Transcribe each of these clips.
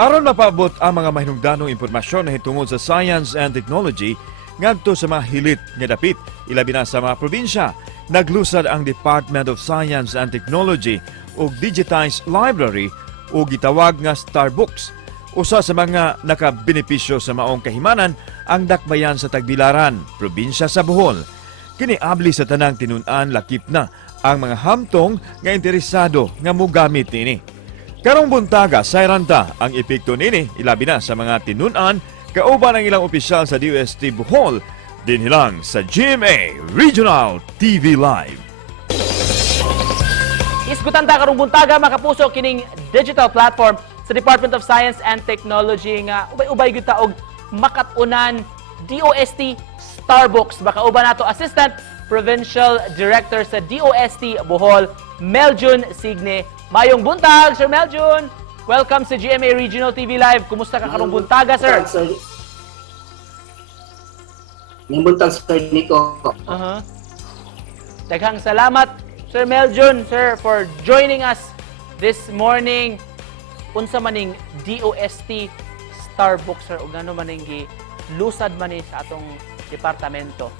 Aron mapabot ang mga mahinungdanong impormasyon na hitungod sa science and technology ngadto sa mga hilit nga dapit, ilabi na sa mga probinsya, naglusad ang Department of Science and Technology og digitized library o gitawag nga Starbooks. Usa sa mga nakabenepisyo sa maong kahimanan ang dakbayan sa Tagbilaran, probinsya sa Bohol. Kini abli sa tanang tinun-an lakip na ang mga hamtong nga interesado nga mogamit nini. Karong buntaga sayranta ang epekto nini ilabi na sa mga tinun-an kauban ang ilang opisyal sa DOST Bohol dinhilang sa GMA Regional TV Live. Isgutan ta karong buntaga makapuso kining digital platform sa Department of Science and Technology nga ubay-ubay gyud ta og makatunan DOST Starbooks. Baka uban nato Assistant Provincial Director sa DOST Bohol, Meljun Signe. Mayong buntag, Sir Meljun. Welcome sa GMA Regional TV Live. Kumusta ka karong buntaga, sir? Mayong buntag, Sir Nico. Daghang salamat, Sir Meljun, sir, for joining us this morning. Unsa maning DOST Starbooks, sir, ug ngano maning lusad man ni sa atong departamento?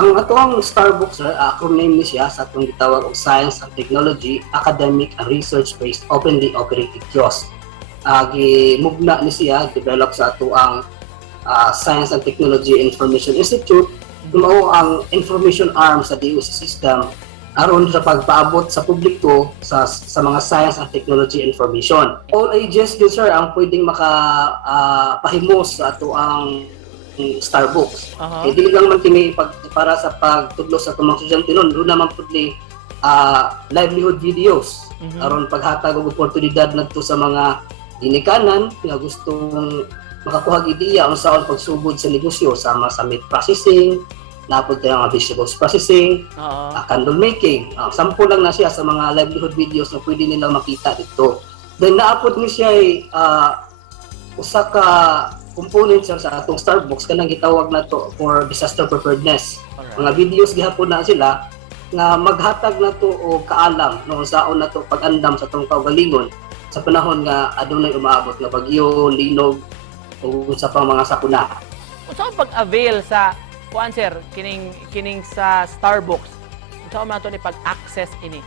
Ang atong Starbooks, sir, acronym ni siya sa atong gitawag og Science and Technology Academic and Research-Based Openly Operated Kiosk. Gimugna ni siya, develop sa ato ang Science and Technology Information Institute, mao ang information arm sa DOST system aron sa pagpaabot sa publiko sa mga science and technology information. All ages din, sir, ang pwedeng makapahimos sa ato ang Starbooks. Dili lang man kini para sa pagtudlo sa tumang estudyante nun, doon naman po ni livelihood videos aron paghatag og oportunidad ngadto sa mga ginikanan nga gustong makakuha og ideya unsaon pagsugod sa negosyo sama sa meat processing, napod tayo mga vegetables processing, candle making. Sample lang na siya sa mga livelihood videos na pwede nila makita dito. Then naapod ni siya usa ka component sa atong Starbooks kanang gitawag na to for disaster preparedness. Mga videos gihapon na sila nga maghatag na to og kaalam no unsaon na to pag-andam sa atong kaugalingon sa panahon nga adunay umaabot nga bagyo, linog o sa pang mga sakuna. Unsa ang pag-avail sa kuan, sir, kining sa Starbooks? Unsa man to ni pag-access ini?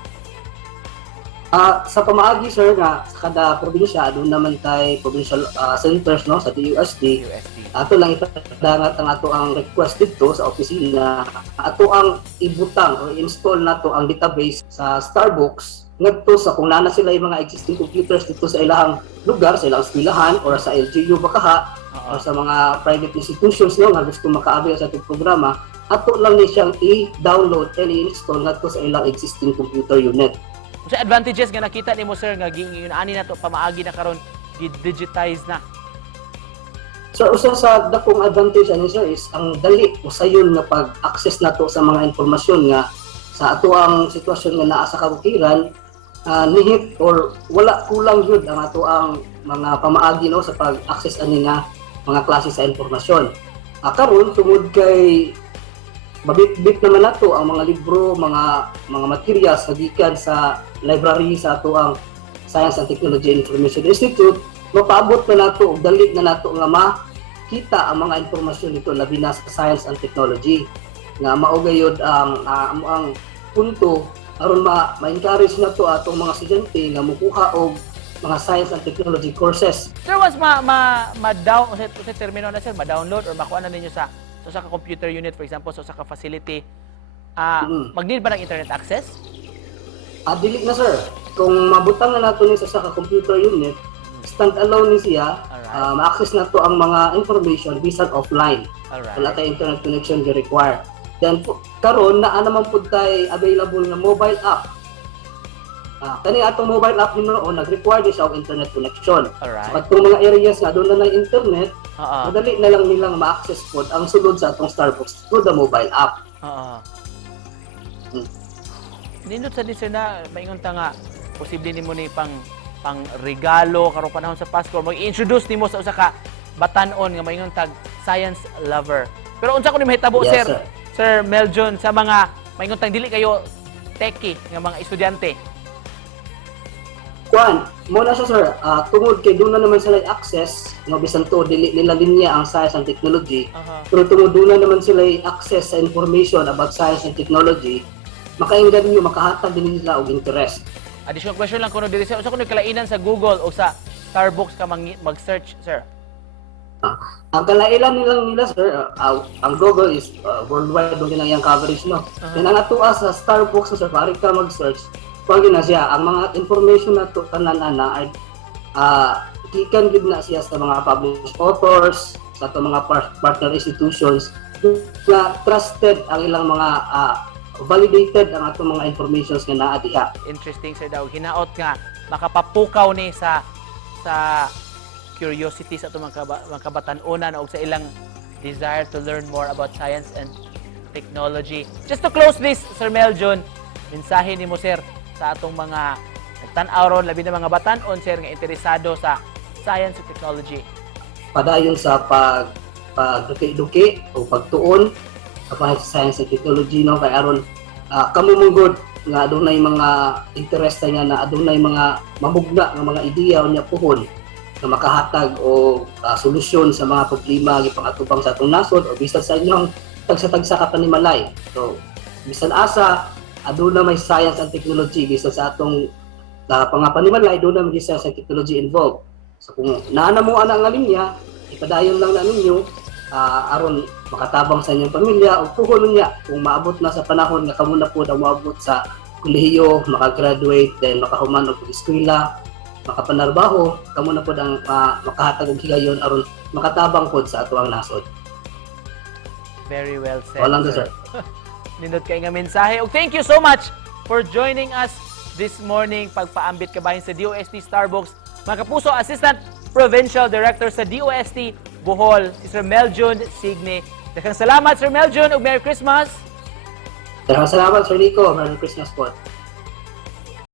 Sa pamaagi, sir, nga sa kada probinsya doon naman tay provincial centers no sa DOST. Ato lang ipadangat ang ato ang request dito sa opisina. Ato ang ibutang o install nato ang database sa Starbooks ngadto sa kung nana sila yung mga existing computers dito sa ilang lugar, sa ilang eskwelahan or sa LGU bakaha o sa mga private institutions no nga gusto maka-avail sa itong programa, ato lang ni siyang i-download and i-install ngadto sa ilang existing computer unit. Sa advantages nga nakita nimo, sir, nga ani na to pamaagi na karon gi-digitize na? So usa sa dakong advantage ani, sir, is ang dali usayon nga pag-access nato sa mga impormasyon nga sa ato ang sitwasyon nga naa sa kabukiran, nihit or wala kulang jud ang ato ang mga pamaagi no sa pag-access ani nga mga klase sa impormasyon. Karon tungod kay mabit-bit naman nato ang mga libro, mga materials na gikan sa library sa ato ang Science and Technology Information Institute, mapaabot na nato og dali na nato nga makita ang mga impormasyon nito labi na sa science and technology nga mao gayud ang punto aron ma-encourage nato atong mga estudyante nga mokuha og mga science and technology courses. Sir, was ma-down sa termino na, sir, ma-download or makuha na ninyo sa ka computer unit, for example, sa ka facility, mag-need ba ng internet access? Dili na, sir. Kung mabutang na nato ni sa ka computer unit, stand-alone ni siya, ma-access na to ang mga information bisan offline. Wala tayo internet connection di require. Then karon naa naman pud tay available nga mobile app. Kani atong mobile app nimo nag-require di siya og internet connection. At kung mga areas nga doon na internet, madali na lang nilang ma-access pod ang sulod sa atong Starbooks through the mobile app. Nindot sa sir na maingon ta nga posible nimo ni pang regalo karong panahon sa Pasko, mag-introduce nimo sa usa ka batan-on nga maingon tag science lover. Pero unsa ko ni mahitabo, yes, Sir Meljun, sa mga maingon tang dili kayo techie nga mga estudyante? Kuan, muna siya sir, tungod kay doon na naman sila access, no, bisan to, dili nila linya ang science and technology, pero tungod doon na naman sila access sa information about science and technology, makainggan nyo, makahatag din nila og interest. Additional question lang kuno diri sir. Usa kuno kalainan sa Google o sa Starbooks ka mag-search, sir? Ang kalailan nila sir, ang Google is worldwide doon ginang coverage, no. Then ang atuwa sa Starbooks sir, pari ka mag-search, kung na siya, ang mga information na to tanan na ay gikan gid na siya sa mga published authors, sa to mga partner institutions na trusted ang ilang mga validated ang atong mga informations nga naa diha. Interesting sir daw. Hinaot nga makapapukaw ni sa curiosity sa itong mga kabatanunan o sa ilang desire to learn more about science and technology. Just to close this, Sir Meljon, mensahe ni mo sir sa atong mga nagtan-aw ron, labi na mga batanon sir nga interesado sa science and technology. Padayon sa pagduki-duki o pagtuon kapag sa science and technology, no, kay aron kamumunggod nga adunay mga interest niya na adunay mga mamugna nga mga ideya niya puhon na makahatag o solusyon sa mga problema gipang-atubang sa atong nasod o bisan sa inyong tagsa-tagsa ka panimalay. So bisan asa aduna may science and technology bisan sa atong pangapanimalay, aduna may science and technology involved. So kung naana mo ana nga linya, ipadayon lang na ninyo aron makatabang sa inyong pamilya o puhon niya kung maabot na sa panahon nga kamo na po daw maabot sa kolehiyo, makagraduate, then makahuman og eskwela, makapanarbaho, kamo na po ang makahatag og higayon aron makatabang pod sa ato ang nasod. Very well said. Walang sir. Nindot kay nga mensahe. Og thank you so much for joining us this morning. Pagpaambit kabahin sa DOST Starbooks. Mga kapuso, Assistant Provincial Director sa DOST Bohol, si Sir Meljon Signe. Daghang salamat Sir Meljon ug Merry Christmas. Daghang salamat Sir Nico. Merry Christmas po.